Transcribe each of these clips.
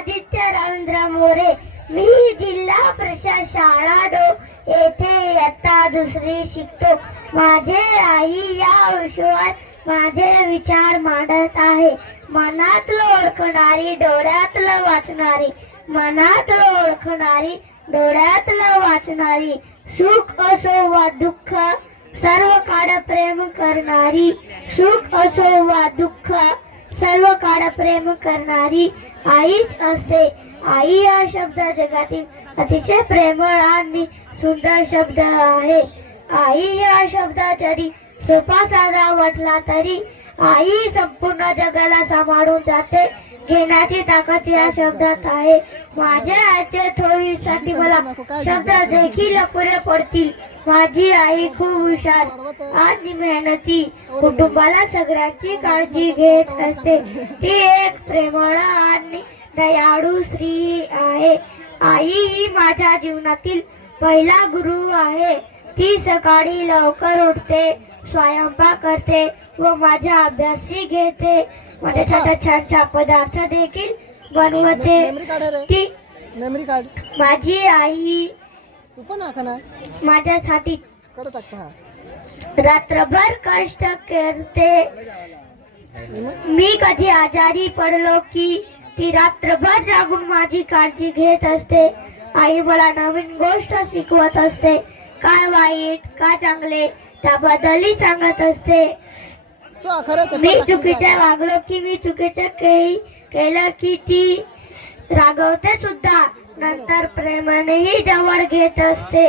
आदित्य रवींद्र मोरे. मी जिल्हा परिषद शाळा डो. येथे इयत्ता दुसरी शिकतो. माझे आई या विषयावर माझे विचार मांडत आहे. मनातलं ओळखणारी डोळ्यातलं वाचणारी. मनातलं ओळखणारी डोळ्यातलं वाचणारी. सुख असो वा दुःख सर्व काळ प्रेम करणारी. सुख असो वा दुःख सर्व काळ प्रेम करणारी आईच असते. आई हा शब्द जगातील अतिशय प्रेमळ आणि सुंदर शब्द आहे. आई या शब्द जरी सोपा साधा वाटला तरी आई संपूर्ण जगाला सांभाळून जाते. घेण्याची ताकद या शब्दात आहे. माझ्या आईच्या थोडीसाठी मला शब्द देखील पुरे पडतील. माझी आई खूप हुशार आणि मेहनती. कुटुंबाला सगळ्यांची काळजी घेत असते. ती एक प्रेमळ आणि दयाळू स्त्री आहे. आई ही माझ्या जीवनातील पहिला गुरु आहे. ती सकाळी लवकर उठते स्वयंपाक करते व माझ्या अभ्यासही घेते. माझ्या छान छान छान पदार्थ देखील बनवते. ती माझी आई तू पण ना माझ्यासाठी करत रात्रभर कष्ट करते. मी कधी आजारी पडलो की ती रात्रभर जागून माझी काळजी घेत असते. आई मला नवीन गोष्ट शिकवत असते. काय वाईट काय चांगले त्याबद्दलही सांगत असते. तो मी चुकीचे वागलो की मी चुकीचे के- केलं की ती रागवते सुद्धा. नंतर प्रेमानेही जवळ घेत असते.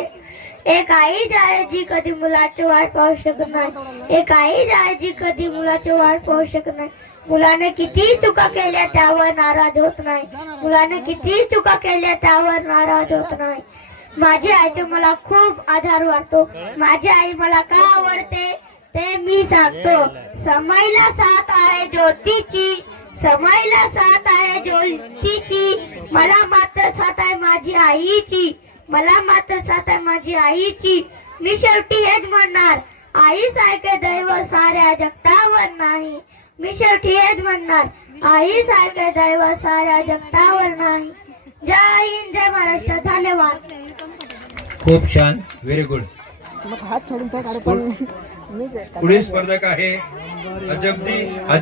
एक आई आहे जी कधी मुलाची वाट पाहू शकत नाही. एक आई आहे जी कधी मुलाची वाट पाहू शकत नाही. मुलाने किती चुका केल्या त्यावर नाराज होत नाही. मुलाने किती चुका केल्या त्यावर नाराज होत नाही. माझी आईचे मला खूप आधार वाटतो. माझी आई मला का आवडते ते मी सांगतो. समयला साथ आहे ज्योतीची. समयला साथ आहे ज्योतीची. मला मात्र साथ आहे माझी आईची. मला मात्र साथ आहे माझी आईची. मी शेवटी हेच म्हणणार आई सारखे दैव साऱ्या जगतावर नाही. मी शेवटी हेच म्हणणार आई सारखे दैव साऱ्या जगतावर नाही. जय हिंद जय महाराष्ट्र. धन्यवाद. खूप छान. व्हेरी गुड मग हात सोडून पुढील स्पर्धक आहे अजगदी अजय